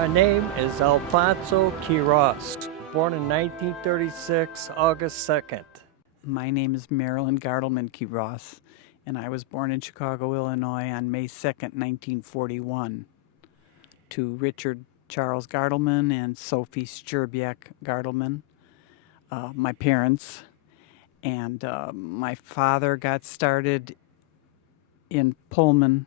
My name is Alfonso Quiroz, born in 1936, August 2nd. My name is Marilyn Gartelmann Quiroz, and I was born in Chicago, Illinois on May 2nd, 1941, to Richard Charles Gartelmann and Sophie Sturbiak Gartelmann, my parents. And my father got started in Pullman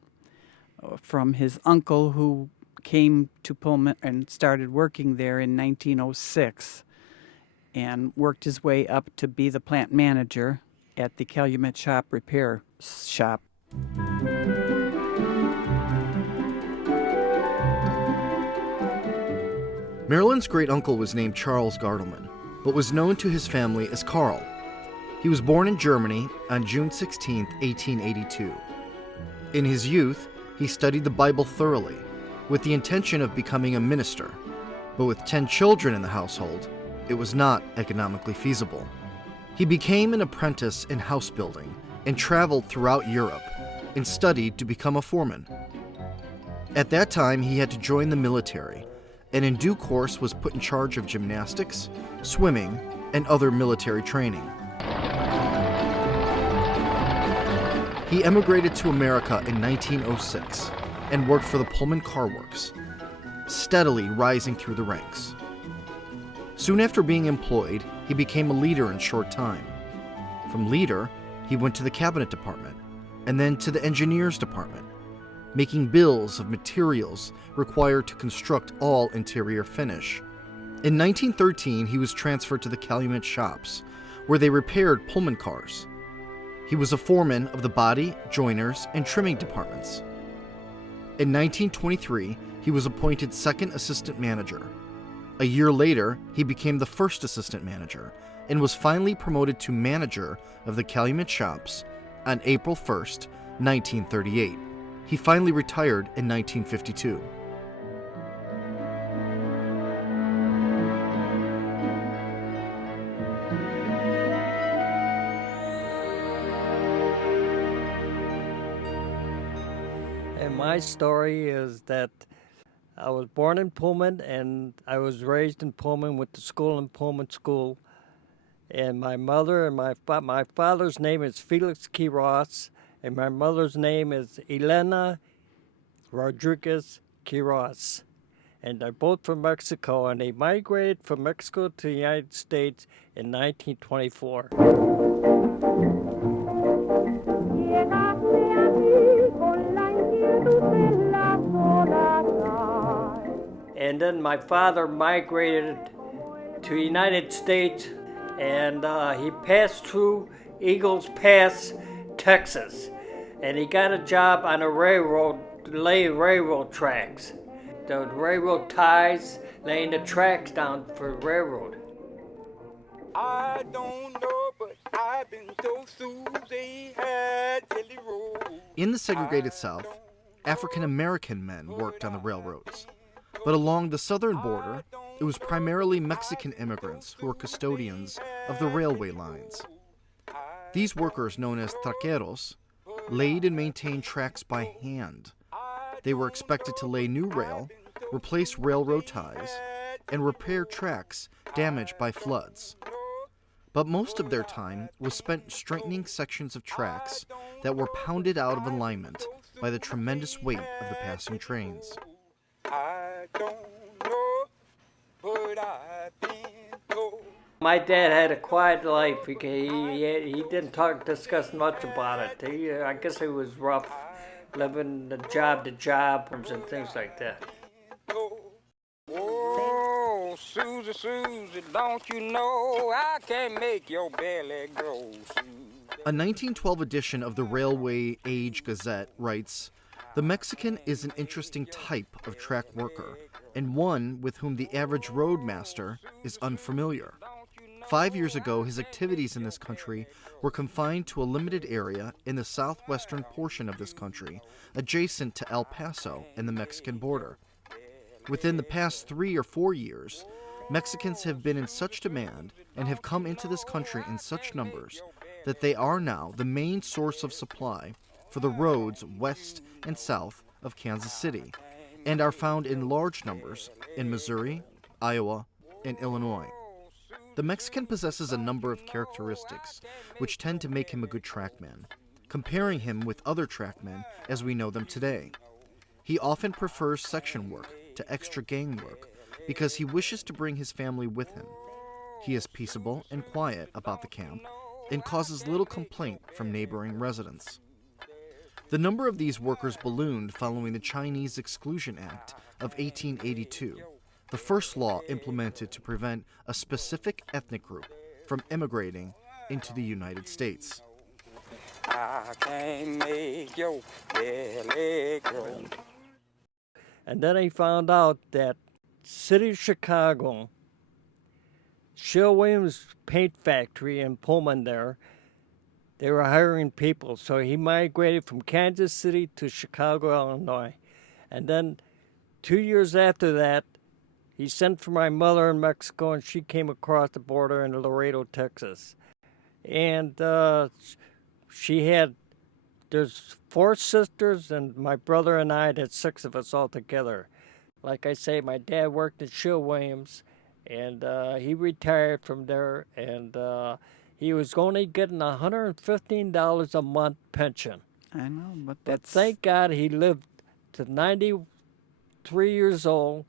from his uncle, who came to Pullman and started working there in 1906 and worked his way up to be the plant manager at the Calumet Shop repair shop. Marilyn's great-uncle was named Charles Gartelmann, but was known to his family as Karl. He was born in Germany on June 16, 1882. In his youth, he studied the Bible thoroughly, with the intention of becoming a minister, but with 10 children in the household, it was not economically feasible. He became an apprentice in house building and traveled throughout Europe and studied to become a foreman. At that time, he had to join the military, and in due course was put in charge of gymnastics, swimming, and other military training. He emigrated to America in 1906 and worked for the Pullman Car Works, steadily rising through the ranks. Soon after being employed, he became a leader in short time. From leader, he went to the cabinet department and then to the engineers department, making bills of materials required to construct all interior finish. In 1913, he was transferred to the Calumet shops, where they repaired Pullman cars. He was a foreman of the body, joiners, and trimming departments. In 1923, he was appointed second assistant manager. A year later, he became the first assistant manager and was finally promoted to manager of the Calumet shops on April 1st, 1938. He finally retired in 1952. And my story is that I was born in Pullman and I was raised in Pullman, went to school in Pullman School. And my mother and my father's name is Felix Quiroz, and my mother's name is Elena Rodriguez Quiroz. And they're both from Mexico, and they migrated from Mexico to the United States in 1924. And then my father migrated to the United States, and he passed through Eagles Pass, Texas, and he got a job on a railroad, laying railroad tracks. The railroad ties, laying the tracks down for railroad. I don't know, but I've been told Susie had Jelly Roll. In the segregated South, African American men worked on the railroads. But along the southern border, it was primarily Mexican immigrants who were custodians of the railway lines. These workers, known as traqueros, laid and maintained tracks by hand. They were expected to lay new rail, replace railroad ties, and repair tracks damaged by floods. But most of their time was spent straightening sections of tracks that were pounded out of alignment by the tremendous weight of the passing trains. I don't know, but I've been told. My dad had a quiet life. He didn't discuss much about it. I guess it was rough, living job to job and things like that. Oh, Susie, Susie, don't you know I can make your belly grow, Susie. A 1912 edition of the Railway Age Gazette writes, "The Mexican is an interesting type of track worker, and one with whom the average roadmaster is unfamiliar. 5 years ago, his activities in this country were confined to a limited area in the southwestern portion of this country, adjacent to El Paso and the Mexican border. Within the past 3 or 4 years, Mexicans have been in such demand and have come into this country in such numbers that they are now the main source of supply for the roads west and south of Kansas City, and are found in large numbers in Missouri, Iowa, and Illinois. The Mexican possesses a number of characteristics which tend to make him a good trackman, comparing him with other trackmen as we know them today. He often prefers section work to extra gang work because he wishes to bring his family with him. He is peaceable and quiet about the camp and causes little complaint from neighboring residents. The number of these workers ballooned following the Chinese Exclusion Act of 1882, the first law implemented to prevent a specific ethnic group from immigrating into the United States. I can make your belly grow. And then I found out that City of Chicago, Sherwin-Williams Paint Factory in Pullman there, they were hiring people. So he migrated from Kansas City to Chicago, Illinois. And then 2 years after that, he sent for my mother in Mexico, and she came across the border in Laredo, Texas. And there's 4 sisters, and my brother and I, that's 6 of us all together. Like I say, my dad worked at Sherwin-Williams, and he retired from there, and he was only getting $115 a month pension. I know, but But that's... thank God he lived to 93 years old,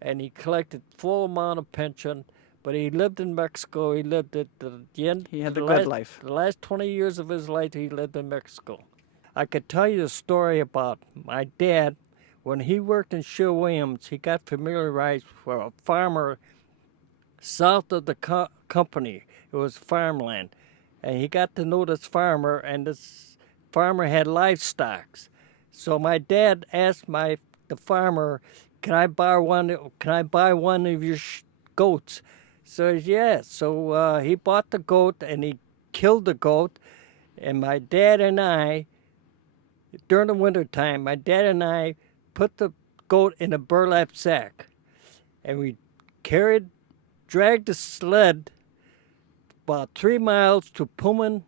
and he collected full amount of pension. But he lived in Mexico. He lived at the end. He had the good life. The last 20 years of his life, he lived in Mexico. I could tell you a story about my dad. When he worked in Sherwin-Williams, he got familiarized with a farmer south of the company. It was farmland. And he got to know this farmer, and this farmer had livestock. So my dad asked the farmer, can I buy one of your goats? So yeah, so he bought the goat, and he killed the goat, and my dad and I, during the wintertime, my dad and I put the goat in a burlap sack, and we dragged the sled about 3 miles to Pullman,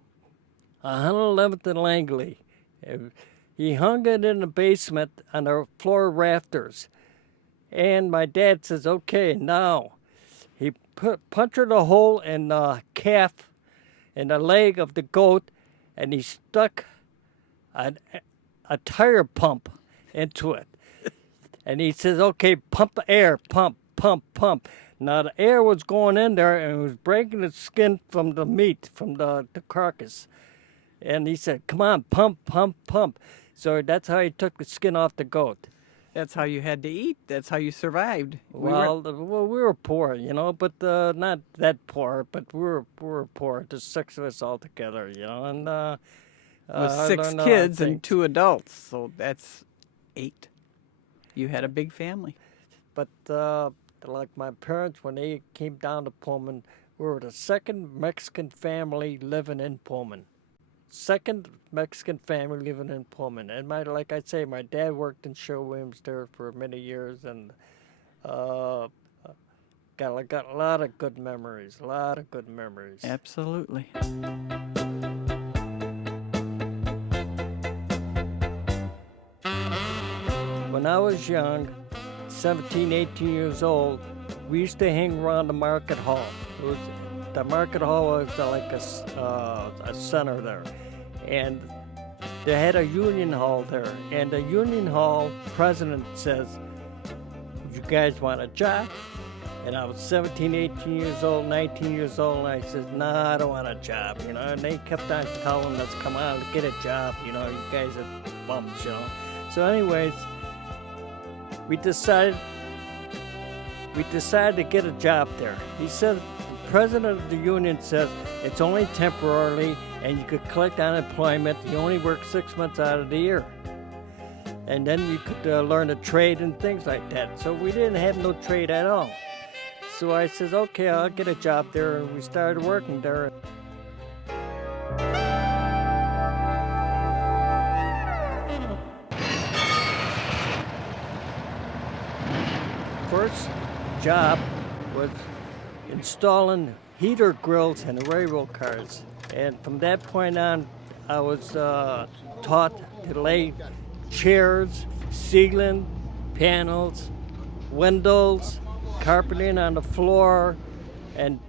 111th and Langley. And he hung it in the basement on the floor rafters. And my dad says, okay, now. He punctured a hole in the calf, in the leg of the goat, and he stuck a tire pump into it. And he says, okay, pump air, pump, pump, pump. Now the air was going in there, and it was breaking the skin from the meat, from the carcass. And he said, come on, pump, pump, pump. So that's how he took the skin off the goat. That's how you had to eat. That's how you survived. We were poor, you know, but not that poor, but we were poor. Just 6 of us all together, you know. And with I 6 learned kids things. and 2 adults, so that's 8. You had a big family. But like my parents, when they came down to Pullman, we were the 2nd Mexican family living in Pullman. 2nd Mexican family living in Pullman. And like I say, my dad worked in Sherwin-Williams there for many years, and got a lot of good memories, Absolutely. When I was young, 17, 18 years old, we used to hang around the market hall. The market hall was like a center there. And they had a union hall there. And the union hall president says, you guys want a job? And I was 17, 18 years old, 19 years old, and I said, nah, I don't want a job, you know. And they kept on telling us, come on, get a job, you know, you guys are bums, you know. So anyways, we decided to get a job there. He said, the president of the union says, it's only temporarily, and you could collect unemployment. You only work 6 months out of the year. And then you could learn a trade and things like that. So we didn't have no trade at all. So I says, okay, I'll get a job there, and we started working there. First job was installing heater grills in railroad cars. And from that point on, I was taught to lay chairs, ceiling, panels, windows, carpeting on the floor, and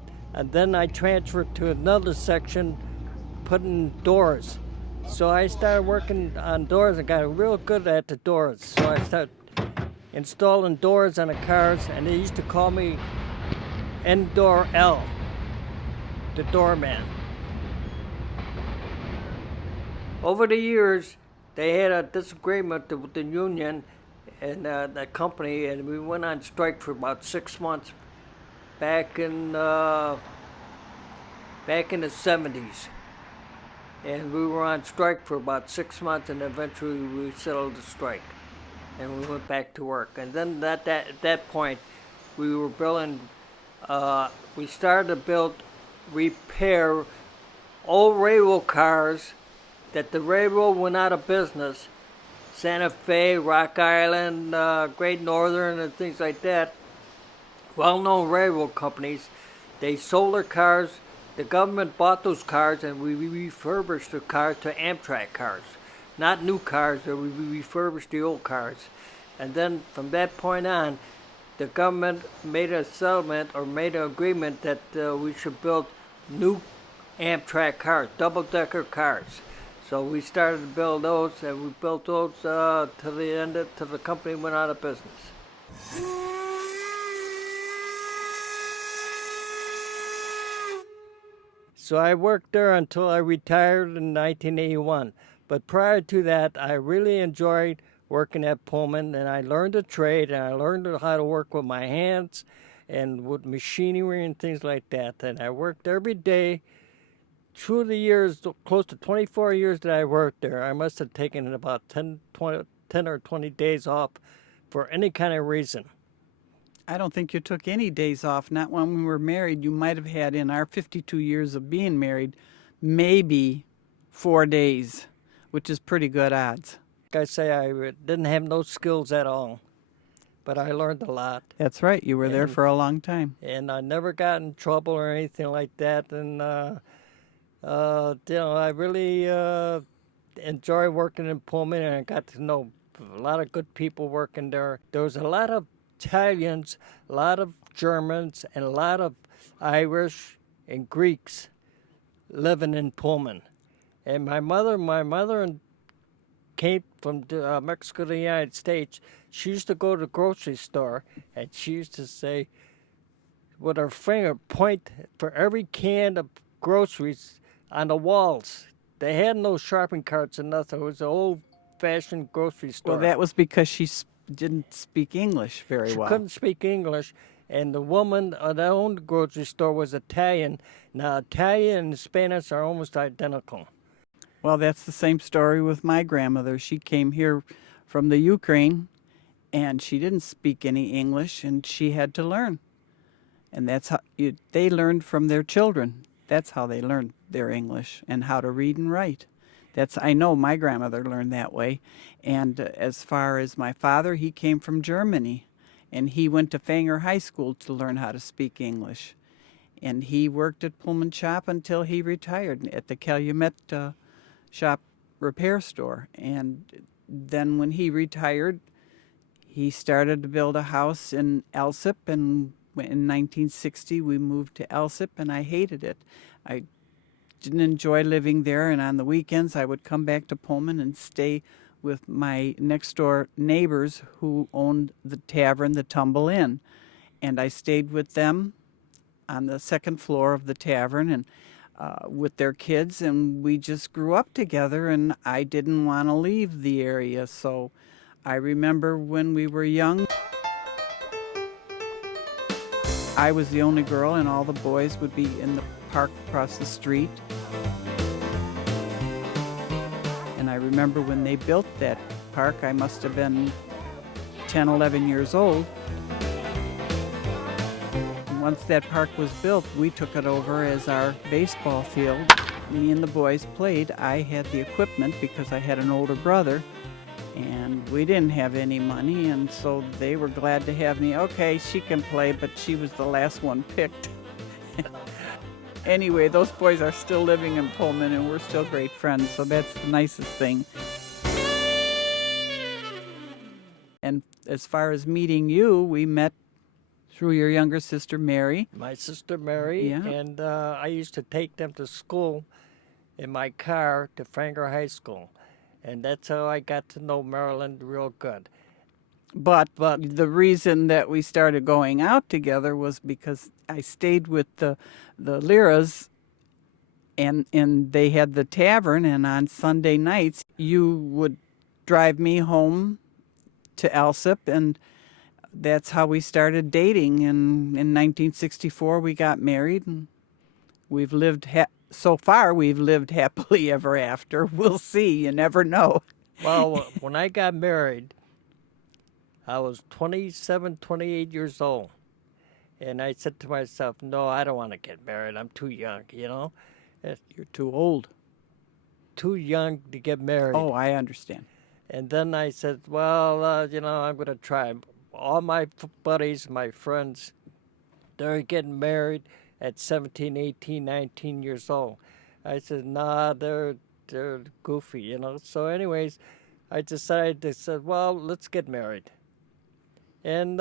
then I transferred to another section putting doors. So I started working on doors and got real good at the doors. So I started installing doors on the cars, and they used to call me N-Door L, the doorman. Over the years, they had a disagreement with the union and the company, and we went on strike for about 6 months back in the 70s. And we were on strike for about 6 months, and eventually we settled the strike, and we went back to work. And then at that point, we were building. We started to repair old railroad cars that the railroad went out of business. Santa Fe, Rock Island, Great Northern, and things like that. Well-known railroad companies. They sold their cars. The government bought those cars, and we refurbished the cars to Amtrak cars. Not new cars, but we refurbished the old cars. And then from that point on, the government made a settlement or made an agreement that we should build new Amtrak cars, double-decker cars. So we started to build those, and we built those till the company went out of business. So I worked there until I retired in 1981. But prior to that, I really enjoyed working at Pullman, and I learned a trade, and I learned how to work with my hands and with machinery and things like that. And I worked every day. Through the years, close to 24 years that I worked there, I must have taken about 10 or 20 days off for any kind of reason. I don't think you took any days off, not when we were married. You might have had, in our 52 years of being married, maybe 4 days, which is pretty good odds. Like I say, I didn't have no skills at all, but I learned a lot. That's right. You were there for a long time. And I never got in trouble or anything like that. And, I really enjoy working in Pullman, and I got to know a lot of good people working there. There was a lot of Italians, a lot of Germans, and a lot of Irish and Greeks living in Pullman. And my mother came from Mexico to the United States. She used to go to the grocery store, and she used to say, with her finger, point for every can of groceries on the walls. They had no shopping carts and nothing. It was an old-fashioned grocery store. Well, that was because she didn't speak English very well. She couldn't speak English, and the woman that owned the grocery store was Italian. Now, Italian and Spanish are almost identical. Well, that's the same story with my grandmother. She came here from the Ukraine, and she didn't speak any English, and she had to learn. And that's how they learned from their children. That's how they learned their English and how to read and write. I know my grandmother learned that way. And as far as my father, he came from Germany, and he went to Fanger High School to learn how to speak English. And he worked at Pullman shop until he retired at the Calumet shop repair store. And then when he retired, he started to build a house in Alsip, and in 1960 we moved to Alsip, and I hated it. I didn't enjoy living there, and on the weekends I would come back to Pullman and stay with my next door neighbors who owned the tavern, the Tumble Inn. And I stayed with them on the second floor of the tavern, and with their kids, and we just grew up together, and I didn't want to leave the area. So I remember when we were young, I was the only girl, and all the boys would be in the park across the street. And I remember when they built that park, I must have been 10, 11 years old. Once that park was built, we took it over as our baseball field. Me and the boys played. I had the equipment because I had an older brother, and we didn't have any money, and so they were glad to have me. Okay, she can play, but she was the last one picked. Anyway, those boys are still living in Pullman, and we're still great friends, so that's the nicest thing. And as far as meeting you, we met through your younger sister, Mary. My sister Mary, Yeah. and I used to take them to school in my car to Franger High School. And that's how I got to know Marilyn real good. But But- the reason that we started going out together was because I stayed with the Liras, and they had the tavern, and on Sunday nights you would drive me home to Alsip, and that's how we started dating. And in 1964 we got married, and we've lived so far we've lived happily ever after. We'll see. You never know. Well, when I got married, I was 27, 28 years old. And I said to myself, no, I don't want to get married. I'm too young, you know? You're too old. Too young to get married. Oh, I understand. And then I said, well, I'm going to try. All my buddies, my friends, they're getting married at 17, 18, 19 years old. I said, nah, they're goofy, you know? So anyways, I decided to say, well, let's get married. And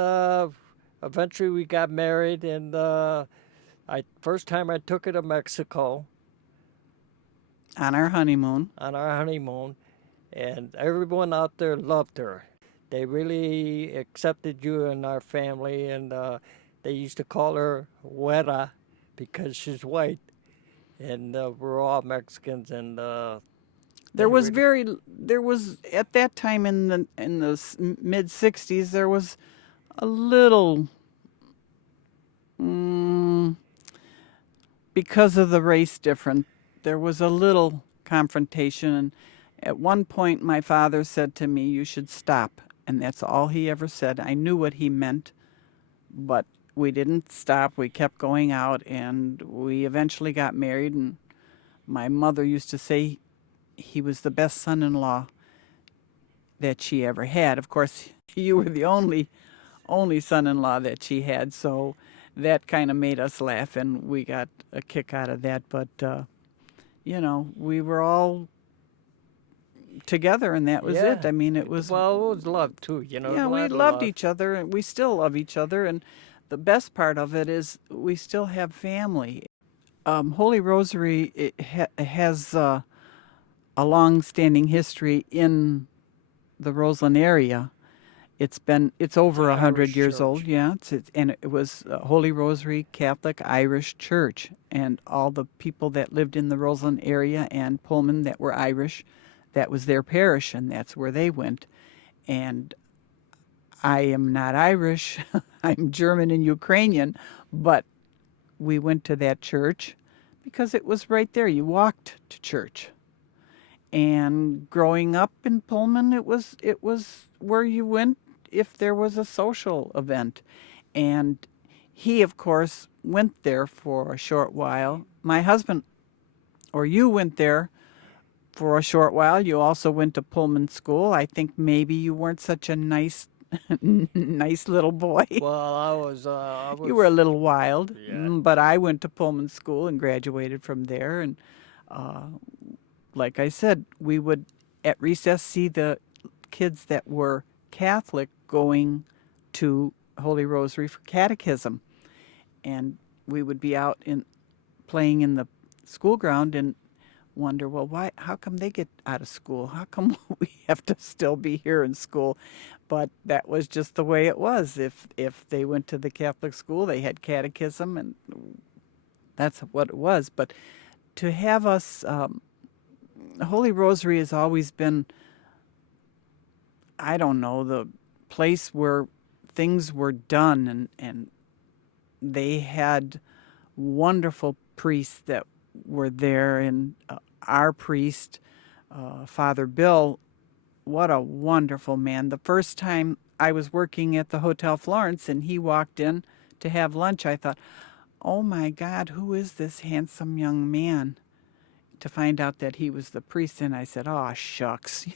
eventually we got married, and first time I took her to Mexico On our honeymoon. on our honeymoon, and everyone out there loved her. They really accepted you in our family, and they used to call her Güera because she's white, and we're all Mexicans, and There was at that time in the mid '60s there was a little because of the race difference. There was a little confrontation, and at one point my father said to me, "You should stop," and that's all he ever said. I knew what he meant, but we didn't stop. We kept going out, and we eventually got married. And my mother used to say he was the best son-in-law that she ever had. Of course, you were the only son-in-law that she had, so that kind of made us laugh, and we got a kick out of that. But we were all together, and that was it. I mean, it was well, it was love too, you know. yeah, a we lot of loved love. each other, and we still love each other. And the best part of it is we still have family. Holy Rosary has a long-standing history in the Roseland area. It's over 100 Irish years church. old. Yeah, and it was Holy Rosary Catholic Irish Church, and all the people that lived in the Roseland area and Pullman that were Irish, that was their parish, and that's where they went. And I am not Irish. I'm German and Ukrainian, but we went to that church because it was right there. You walked to church. And growing up in Pullman, it was where you went if there was a social event. And he, of course, went there for a short while. My husband, or you went there for a short while. You also went to Pullman School. I think maybe you weren't such a nice little boy. Well, I was. You were a little wild, Yeah. but I went to Pullman School and graduated from there. And like I said, we would at recess see the kids that were Catholic going to Holy Rosary for catechism, and we would be out playing in the school ground and wonder, well, why? How come they get out of school? How come we have to still be here in school? But that was just the way it was. If they went to the Catholic school, they had catechism, and that's what it was. But to have us, Holy Rosary has always been, I don't know, the place where things were done, and they had wonderful priests that were there, and our priest, Father Bill, what a wonderful man. The first time I was working at the Hotel Florence and he walked in to have lunch, I thought, oh my God, who is this handsome young man? To find out that he was the priest, and I said, oh, shucks.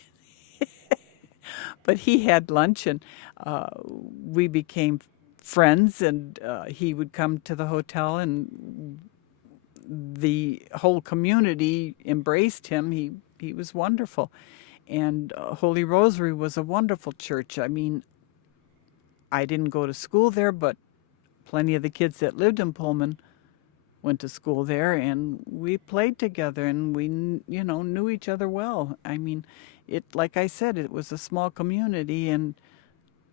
But he had lunch, and we became friends, and he would come to the hotel, and the whole community embraced him. He was wonderful. And Holy Rosary was a wonderful church. I mean, I didn't go to school there, but plenty of the kids that lived in Pullman went to school there, and we played together, and we, knew each other well. I mean, like I said, it was a small community, and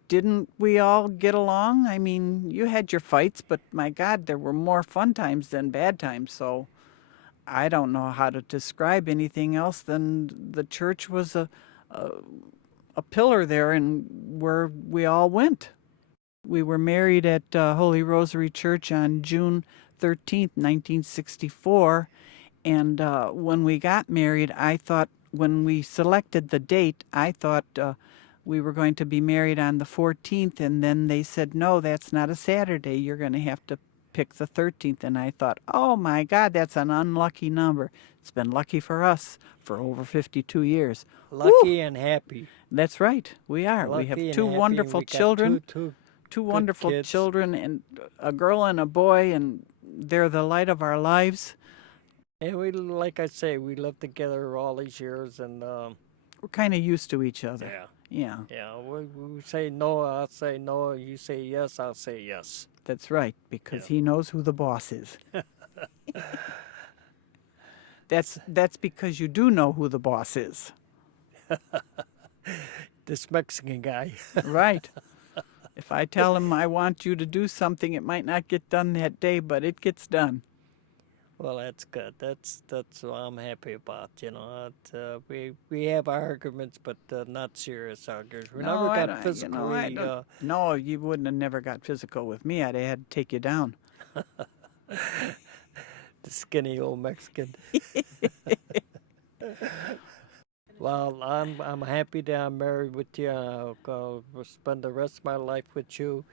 didn't we all get along? I mean, you had your fights, but my God, there were more fun times than bad times. So I don't know how to describe anything else than the church was a pillar there, and where we all went. We were married at Holy Rosary Church on June 13th, 1964. And when we got married, I thought, when we selected the date, I thought we were going to be married on the 14th. And then they said, no, that's not a Saturday. You're going to have to pick the 13th. And I thought, oh my God, that's an unlucky number. It's been lucky for us for over 52 years. Lucky Woo! and happy. That's right. We are. Lucky we have and two happy, and wonderful we got children. Two Wonderful kids. children, and a girl and a boy, and they're the light of our lives. And we, like I say, we lived together all these years, and We're kind of used to each other. yeah, we say no, I'll say no. You say yes, I'll say yes. That's right, because he knows who the boss is. That's because you do know who the boss is. This Mexican guy. Right. If I tell him I want you to do something, it might not get done that day, but it gets done. Well, that's good. That's what I'm happy about. We have arguments, but not serious arguments. We never got physically. No, you wouldn't have never got physical with me. I'd have had to take you down. The skinny old Mexican. Well, I'm happy that I'm married with you. I'll spend the rest of my life with you.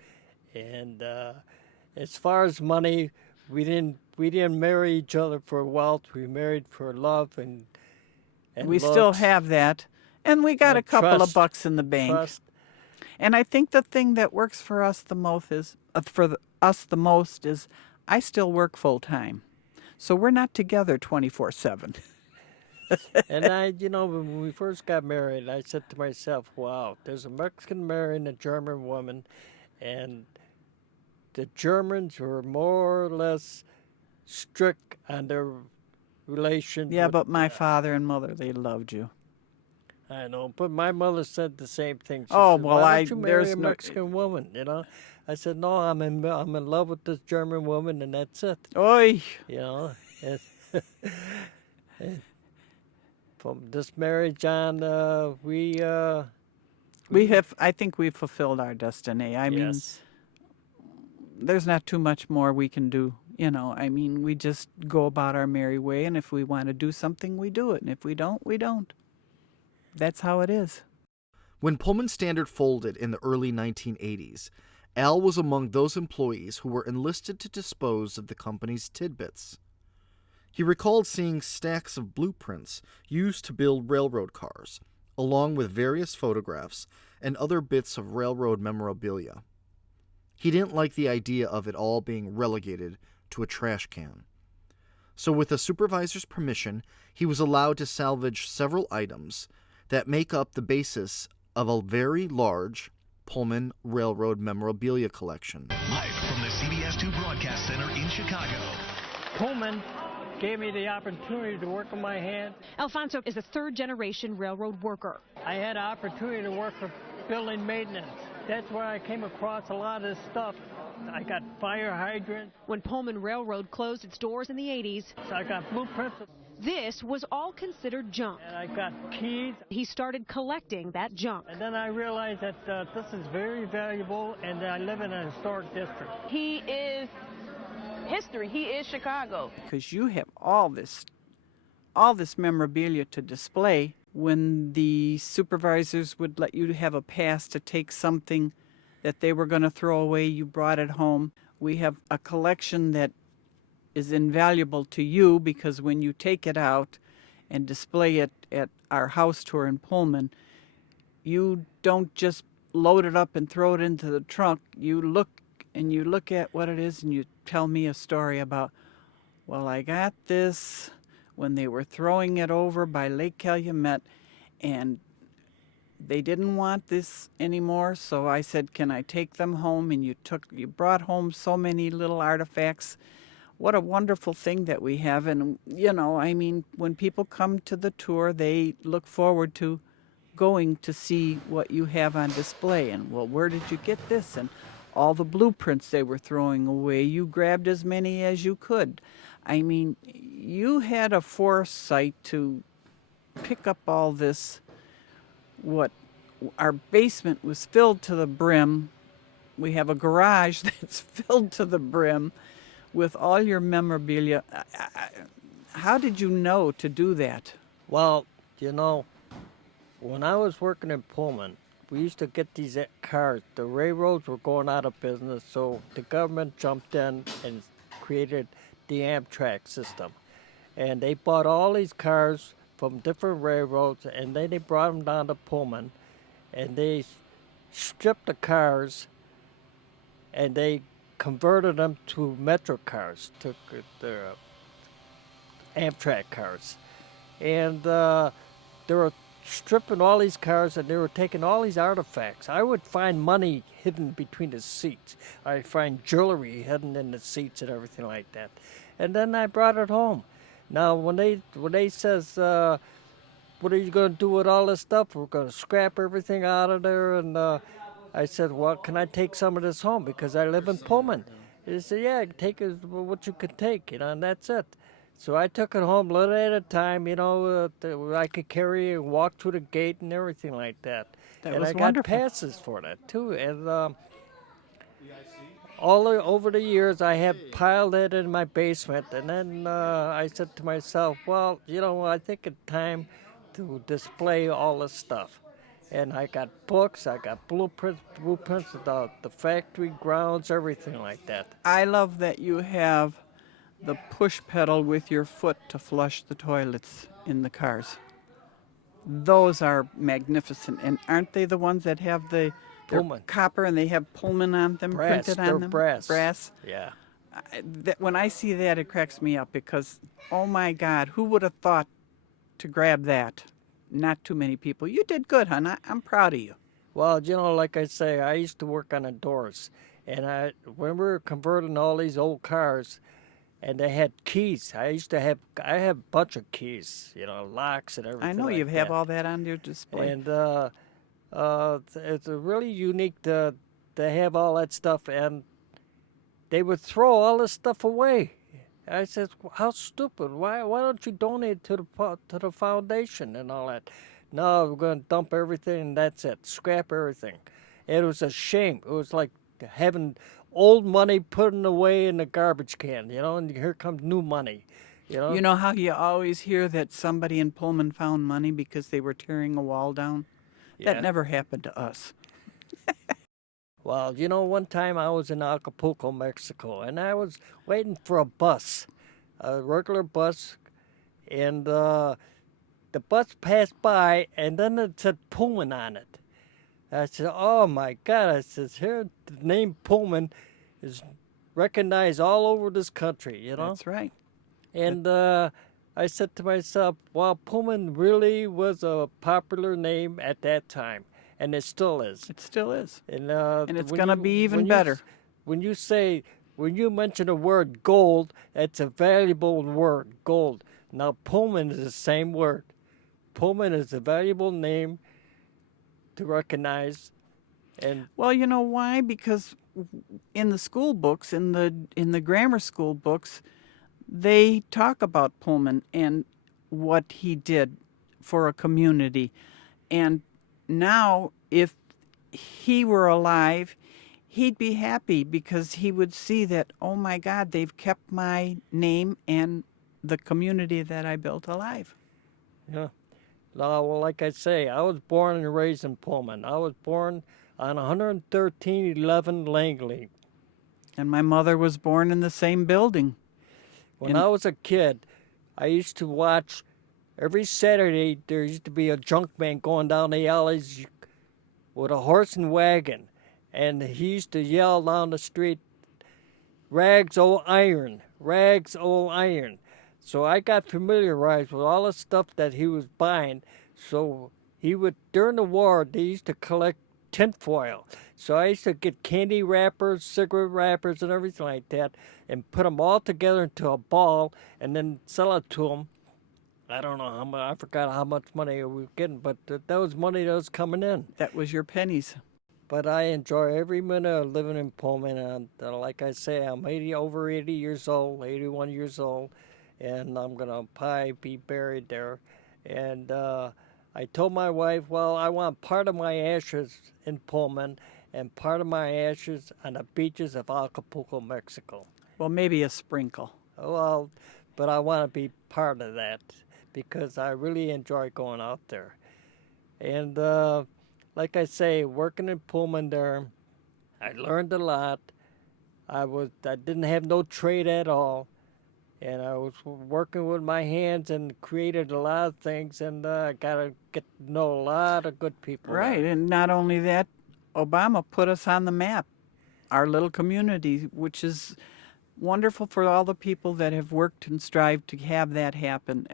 And as far as money, we didn't marry each other for wealth. We married for love and we looks, still have that, and we got a couple of bucks in the bank. trust. And I think the thing that works for us the most is I still work full time, so we're not together 24/7. And when we first got married, I said to myself, wow, there's a Mexican marrying a German woman, and the Germans were more or less strict on their relation. Yeah, with, but my father and mother, they loved you. I know, but my mother said the same thing. She Oh, said, well, why don't you marry there's a no- Mexican woman, I said, no, I'm in love with this German woman, and that's it. Oy! And from this marriage on, I think we've fulfilled our destiny. I mean, yes. there's not too much more we can do. I mean, we just go about our merry way, and if we want to do something, we do it. And if we don't, we don't. That's how it is. When Pullman-Standard folded in the early 1980s, Al was among those employees who were enlisted to dispose of the company's tidbits. He recalled seeing stacks of blueprints used to build railroad cars, along with various photographs and other bits of railroad memorabilia. He didn't like the idea of it all being relegated to a trash can. So with the supervisor's permission, he was allowed to salvage several items that make up the basis of a very large Pullman Railroad memorabilia collection. Live from the CBS 2 Broadcast Center in Chicago. Pullman gave me the opportunity to work with my hand. Alfonso is a third-generation railroad worker. I had an opportunity to work for building maintenance. That's where I came across a lot of this stuff. I got fire hydrants. When Pullman Railroad closed its doors in the 80s, So I got blueprints. this was all considered junk. And I got keys. He started collecting that junk. And then I realized that this is very valuable, and I live in a historic district. He is history. He is Chicago. Because you have all this memorabilia to display. When the supervisors would let you have a pass to take something that they were going to throw away, you brought it home. We have a collection that is invaluable to you because when you take it out and display it at our house tour in Pullman, you don't just load it up and throw it into the trunk. You look at what it is and you tell me a story about, well, I got this when they were throwing it over by Lake Calumet, and they didn't want this anymore, so I said, "Can I take them home?" And you brought home so many little artifacts. What a wonderful thing that we have. And, I mean, when people come to the tour, they look forward to going to see what you have on display. And, well, where did you get this? And all the blueprints they were throwing away, you grabbed as many as you could. I mean, you had a foresight to pick up all this. What our basement was filled to the brim. We have a garage that's filled to the brim with all your memorabilia. How did you know to do that? Well, when I was working in Pullman, we used to get these cars. The railroads were going out of business, so the government jumped in and created the Amtrak system. And they bought all these cars from different railroads, and then they brought them down to Pullman, and they stripped the cars, and they converted them to Metro cars, to the Amtrak cars. And they were stripping all these cars, and they were taking all these artifacts. I would find money hidden between the seats. I'd find jewelry hidden in the seats and everything like that. And then I brought it home. Now, when they says, what are you going to do with all this stuff? We're going to scrap everything out of there. And I said, well, can I take some of this home? Because I live in Pullman. They said, yeah, take what you can take, and that's it. So I took it home a little at a time, I could carry and walk through the gate and everything like that. That and was I wonderful. got passes for that, too. And over the years, I have piled it in my basement, and then I said to myself, well, I think it's time to display all this stuff. And I got books, I got blueprints of the factory grounds, everything like that. I love that you have the push pedal with your foot to flush the toilets in the cars. Those are magnificent. And aren't they the ones that have they're Pullman. copper and they have Pullman on them, Brass, printed on they're them? brass. Yeah. When I see that, it cracks me up because, oh my God, who would have thought to grab that? Not too many people. You did good, hon. I'm proud of you. Well, like I say, I used to work on the doors. And when we were converting all these old cars, and they had keys. I have a bunch of keys, locks and everything. I know like you have that. all that on your display. And it's really unique to have all that stuff. And they would throw all this stuff away. I said, how stupid. Why don't you donate to the foundation and all that? No, we're going to dump everything and that's it. Scrap everything. It was a shame. It was like having old money putting away in the garbage can, and here comes new money, You know how you always hear that somebody in Pullman found money because they were tearing a wall down? Yeah. That never happened to us. Well, one time I was in Acapulco, Mexico, and I was waiting for a bus, a regular bus, and the bus passed by, and then it said Pullman on it. I said, oh, my God. I said, here, the name Pullman is recognized all over this country, That's right. And I said to myself, well, Pullman really was a popular name at that time, and it still is. It still is. And it's going to be even better. When you mention the word gold, it's a valuable word, gold. Now, Pullman is the same word. Pullman is a valuable name to recognize. And Well, you know why? Because in the school books, in the grammar school books, they talk about Pullman and what he did for a community. And now, if he were alive, he'd be happy because he would see that, oh my God, they've kept my name and the community that I built alive. yeah. Well, like I say, I was born and raised in Pullman. I was born on 11311 Langley. And my mother was born in the same building. When I was a kid, I used to watch every Saturday. There used to be a junk man going down the alleys with a horse and wagon, and he used to yell down the street, "Rags, old iron! Rags, old iron!" So I got familiarized with all the stuff that he was buying. So he would, during the war, they used to collect tinfoil. So I used to get candy wrappers, cigarette wrappers, and everything like that, and put them all together into a ball, and then sell it to them. I don't know how much, I forgot how much money we were getting, but that was money that was coming in. That was your pennies. But I enjoy every minute of living in Pullman. And like I say, I'm over 80 years old, 81 years old, and I'm going to probably be buried there. And I told my wife, well, I want part of my ashes in Pullman and part of my ashes on the beaches of Acapulco, Mexico. Well, maybe a sprinkle. Well, but I want to be part of that because I really enjoy going out there. And like I say, working in Pullman there, I learned a lot. I didn't have no trade at all, and I was working with my hands and created a lot of things, and I got to get to know a lot of good people. Right, there. and not only that, Obama put us on the map, our little community, which is wonderful for all the people that have worked and strived to have that happen.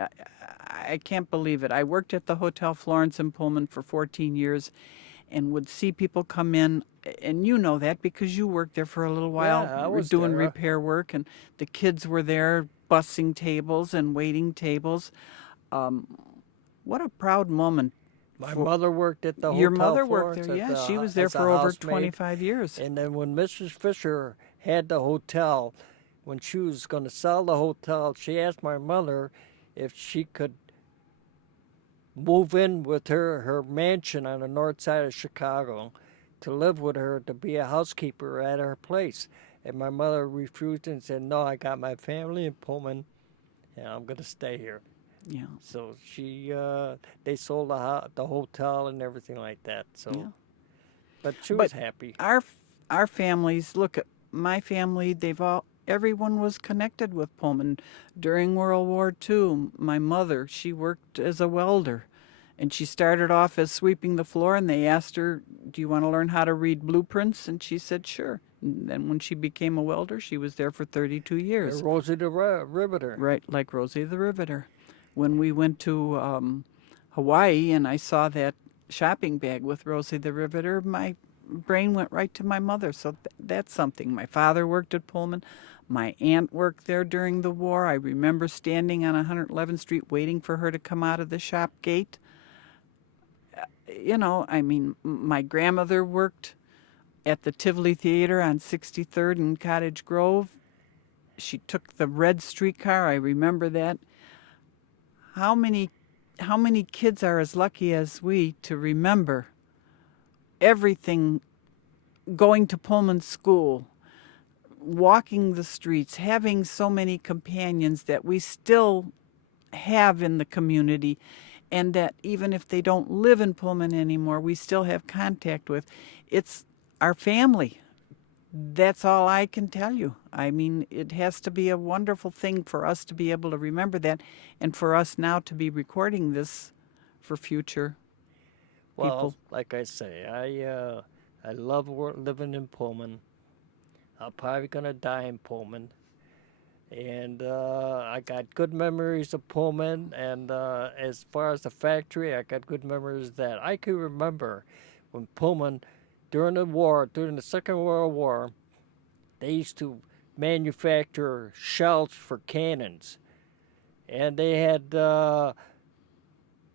I can't believe it. I worked at the Hotel Florence in Pullman for 14 years and would see people come in, and you know that because you worked there for a little while. Yeah, I was doing there. repair work, and the kids were there bussing tables and waiting tables. What a proud moment. My mother worked at the Hotel Your mother Florence worked there, at yeah. She was there as a for over housemaid. 25 years. And then when Mrs. Fisher had the hotel, when she was going to sell the hotel, she asked my mother if she could move in with her mansion on the north side of Chicago to live with her, to be a housekeeper at her place. And my mother refused and said, no, I got my family in Pullman, and I'm going to stay here. Yeah. So they sold the hotel and everything like that. So, Yeah. but she was happy. Our families, look at my family, everyone was connected with Pullman. During World War II, my mother, she worked as a welder, and she started off as sweeping the floor, and they asked her, do you want to learn how to read blueprints? And she said, sure. And then when she became a welder, she was there for 32 years. Rosie the Riveter. Right, like Rosie the Riveter. When we went to Hawaii and I saw that shopping bag with Rosie the Riveter, my brain went right to my mother. So that's something. My father worked at Pullman. My aunt worked there during the war. I remember standing on 111th Street waiting for her to come out of the shop gate. You know, I mean, my grandmother worked at the Tivoli Theater on 63rd and Cottage Grove. She took the red streetcar. I remember that. How many kids are as lucky as we to remember everything, going to Pullman School, walking the streets, having so many companions that we still have in the community, and that even if they don't live in Pullman anymore, we still have contact with. It's our family. That's all I can tell you. I mean, it has to be a wonderful thing for us to be able to remember that, and for us now to be recording this for future Well, people. like I say, I love living in Pullman. I'm probably gonna die in Pullman, and I got good memories of Pullman. And as far as the factory, I got good memories of that. I can remember when Pullman, during the Second World War, they used to manufacture shells for cannons, and they had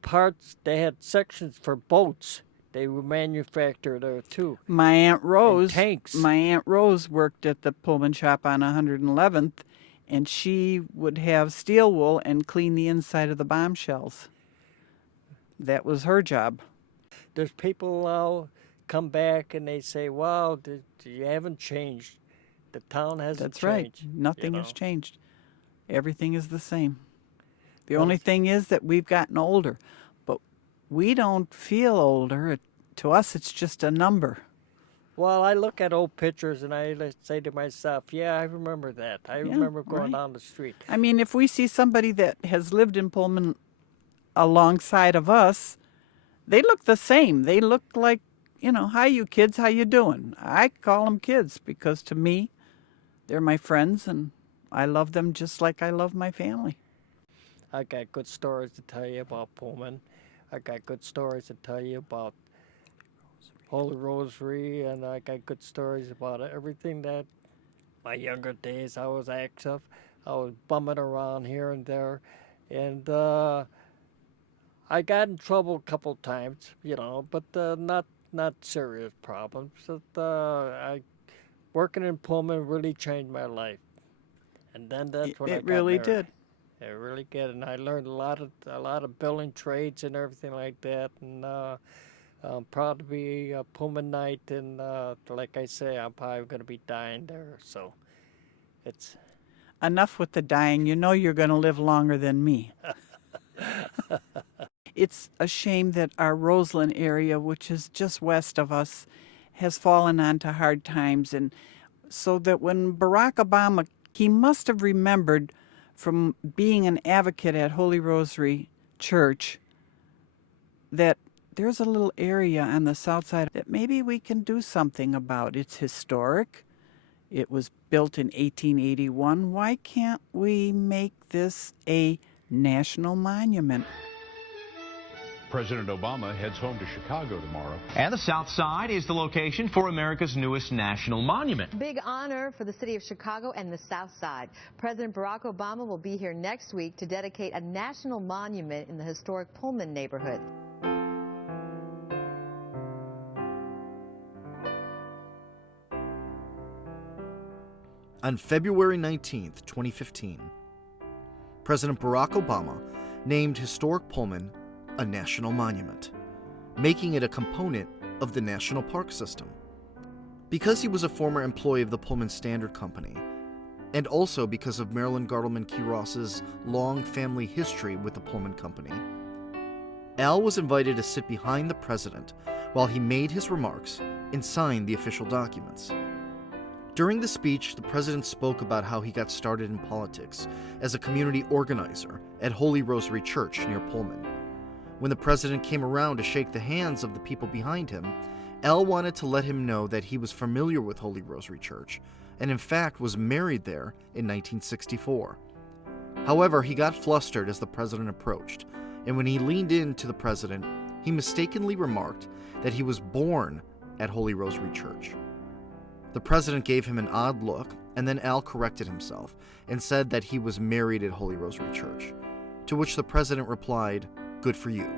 parts. They had sections for boats. They were manufactured there too. My Aunt Rose, tanks. my Aunt Rose worked at the Pullman shop on 111th, and she would have steel wool and clean the inside of the bombshells. That was her job. There's people now come back and they say, "Wow, you haven't changed. The town hasn't That's right. changed." Nothing you has know? changed. Everything is the same. The Well, only thing is that we've gotten older, but we don't feel older. To us, it's just a number. Well, I look at old pictures and I say to myself, "Yeah, I remember that. I remember going right. down the street." I mean, if we see somebody that has lived in Pullman alongside of us, they look the same. They look like, hi, you kids, how you doing? I call them kids because to me, they're my friends and I love them just like I love my family. I got good stories to tell you about Pullman. I got good stories to tell you about Holy Rosary, and I got good stories about everything that my younger days I was active. I was bumming around here and there, and I got in trouble a couple times, but not serious problems. But, working in Pullman really changed my life, and then that's when I It got really married. did. It really did, and I learned a lot of building trades and everything like that, and I'm proud to be a Pullmanite, and like I say, I'm probably going to be dying there, so it's Enough with the dying. You know you're going to live longer than me. It's a shame that our Roseland area, which is just west of us, has fallen onto hard times. And so that when Barack Obama, he must have remembered from being an advocate at Holy Rosary Church that there's a little area on the south side that maybe we can do something about. It's historic. It was built in 1881. Why can't we make this a national monument? President Obama heads home to Chicago tomorrow. And the South Side is the location for America's newest national monument. Big honor for the city of Chicago and the South Side. President Barack Obama will be here next week to dedicate a national monument in the historic Pullman neighborhood. On February 19th, 2015, President Barack Obama named Historic Pullman a national monument, making it a component of the national park system. Because he was a former employee of the Pullman-Standard company, and also because of Marilyn Quiroz' long family history with the Pullman company, Al was invited to sit behind the president while he made his remarks and signed the official documents. During the speech, the president spoke about how he got started in politics as a community organizer at Holy Rosary Church near Pullman. When the president came around to shake the hands of the people behind him, Al wanted to let him know that he was familiar with Holy Rosary Church, and in fact was married there in 1964. However, he got flustered as the president approached, and when he leaned in to the president, he mistakenly remarked that he was born at Holy Rosary Church. The president gave him an odd look, and then Al corrected himself and said that he was married at Holy Rosary Church, to which the president replied, "Good for you."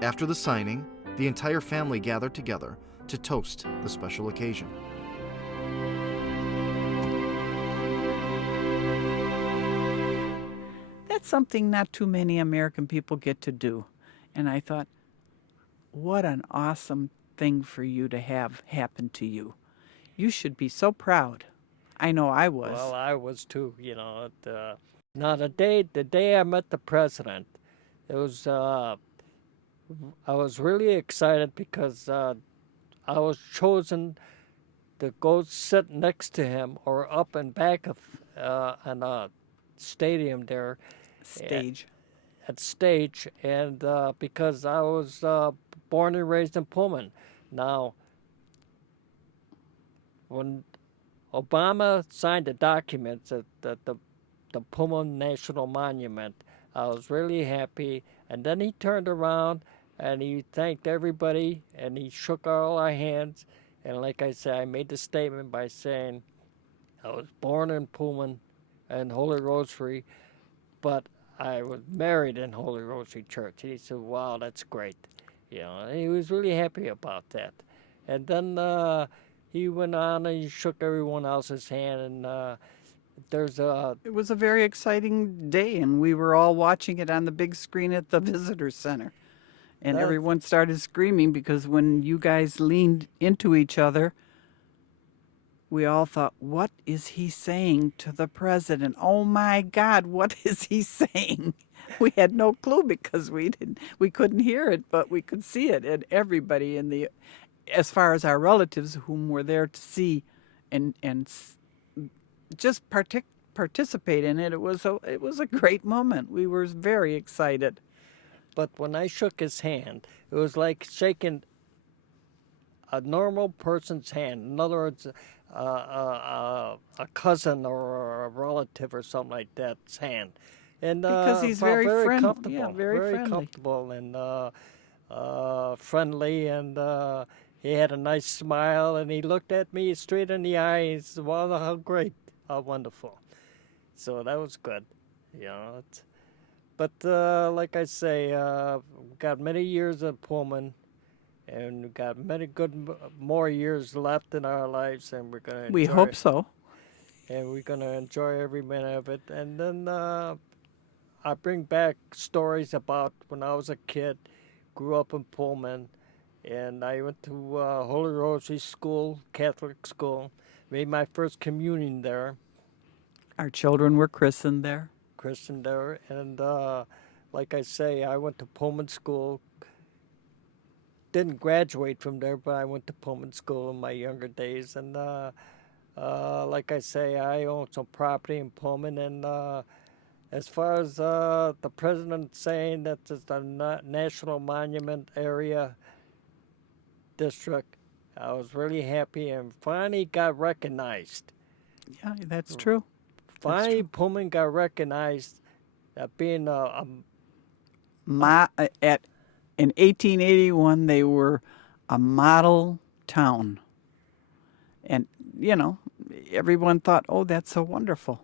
After the signing, the entire family gathered together to toast the special occasion. That's something not too many American people get to do. And I thought, what an awesome thing for you to have happen to you. You should be so proud. I know I was. Well, I was too. Now the day I met the president, it was I was really excited because I was chosen to go sit next to him or up and back of on a stadium there. Stage. At stage, and because I was born and raised in Pullman. Now, when Obama signed the documents at the Pullman National Monument, I was really happy. And then he turned around and he thanked everybody and he shook all our hands. And like I said, I made the statement by saying I was born in Pullman and Holy Rosary, but I was married in Holy Rosary Church. And he said, "Wow, that's great." He was really happy about that. And then he went on and he shook everyone else's hand, and It was a very exciting day, and we were all watching it on the big screen at the visitor center. And everyone started screaming because when you guys leaned into each other, we all thought, what is he saying to the president? Oh my God, what is he saying? We had no clue because we couldn't hear it, but we could see it. And everybody as far as our relatives whom were there to see and just participate in it, it was a great moment. We were very excited. But when I shook his hand, it was like shaking a normal person's hand. In other words, a cousin or a relative or something like that's hand. And Because he's felt very comfortable, yeah, very friendly. comfortable and friendly, and he had a nice smile, and he looked at me straight in the eye and said, "Wow, how great, how wonderful." So that was good, you know. But like I say, we got many years at Pullman, and we got many more years left in our lives, and we're gonna enjoy We hope so. and we're gonna enjoy every minute of it. And then I bring back stories about when I was a kid, grew up in Pullman, and I went to Holy Rosary School, Catholic school, made my first communion there, Our children were christened there. christened there, and like I say, I went to Pullman School. Didn't graduate from there, but I went to Pullman School in my younger days, and like I say, I own some property in Pullman, and as far as the president saying that it's a national monument area district, I was really happy and finally got recognized. Yeah, that's true. Finally, Pullman got recognized at being In 1881, they were a model town. And, you know, everyone thought, oh, that's so wonderful.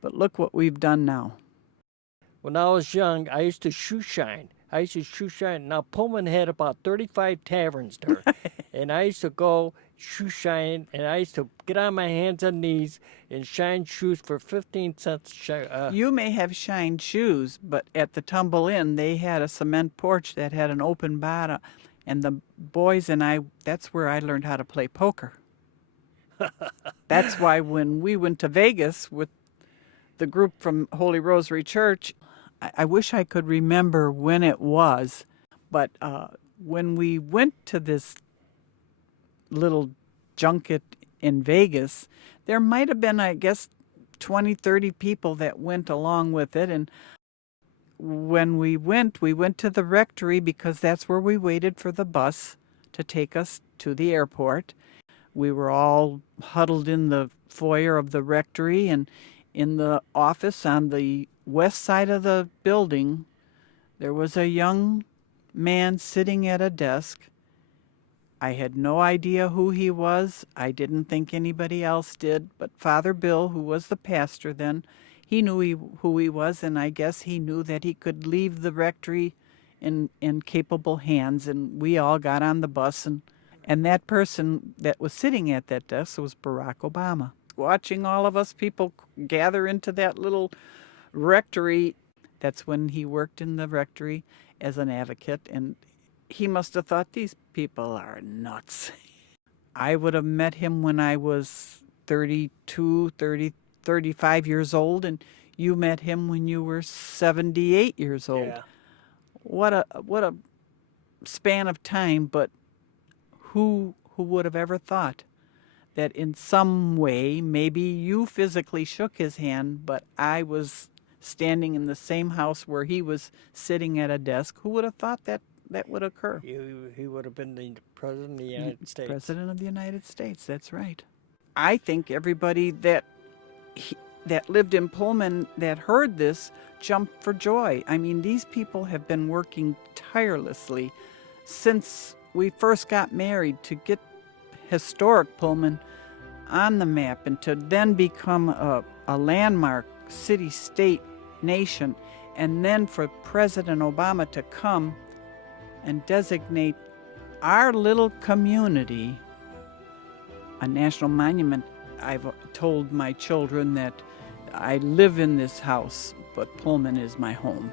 But look what we've done now. When I was young, I used to shoe shine. Now, Pullman had about 35 taverns there. And I used to go shoe shine, and I used to get on my hands and knees and shine shoes for 15 cents. You may have shined shoes, but at the Tumble Inn, they had a cement porch that had an open bottom. And the boys and I, that's where I learned how to play poker. That's why when we went to Vegas with the group from Holy Rosary Church, I wish I could remember when it was, but when we went to this little junket in Vegas, there might have been, I guess, 20, 30 people that went along with it. And when we went to the rectory because that's where we waited for the bus to take us to the airport. We were all huddled in the foyer of the rectory, and in the office on the west side of the building, there was a young man sitting at a desk. I had no idea who he was. I didn't think anybody else did, but Father Bill, who was the pastor then, he knew who he was, and I guess he knew that he could leave the rectory in capable hands, and we all got on the bus, and that person that was sitting at that desk was Barack Obama. Watching all of us people gather into that little rectory, that's when he worked in the rectory as an advocate, and he must have thought these people are nuts. I would have met him when I was 32, 30, 35 years old, and you met him when you were 78 years old. Yeah. What a span of time, but who would have ever thought that in some way, maybe you physically shook his hand, but I was standing in the same house where he was sitting at a desk. Who would have thought that would occur? He would have been the President of the United States. President of the United States, that's right. I think everybody that lived in Pullman that heard this jumped for joy. I mean, these people have been working tirelessly since we first got married to get Historic Pullman on the map and to then become a landmark city-state nation, and then for President Obama to come and designate our little community a national monument. I've told my children that I live in this house, but Pullman is my home.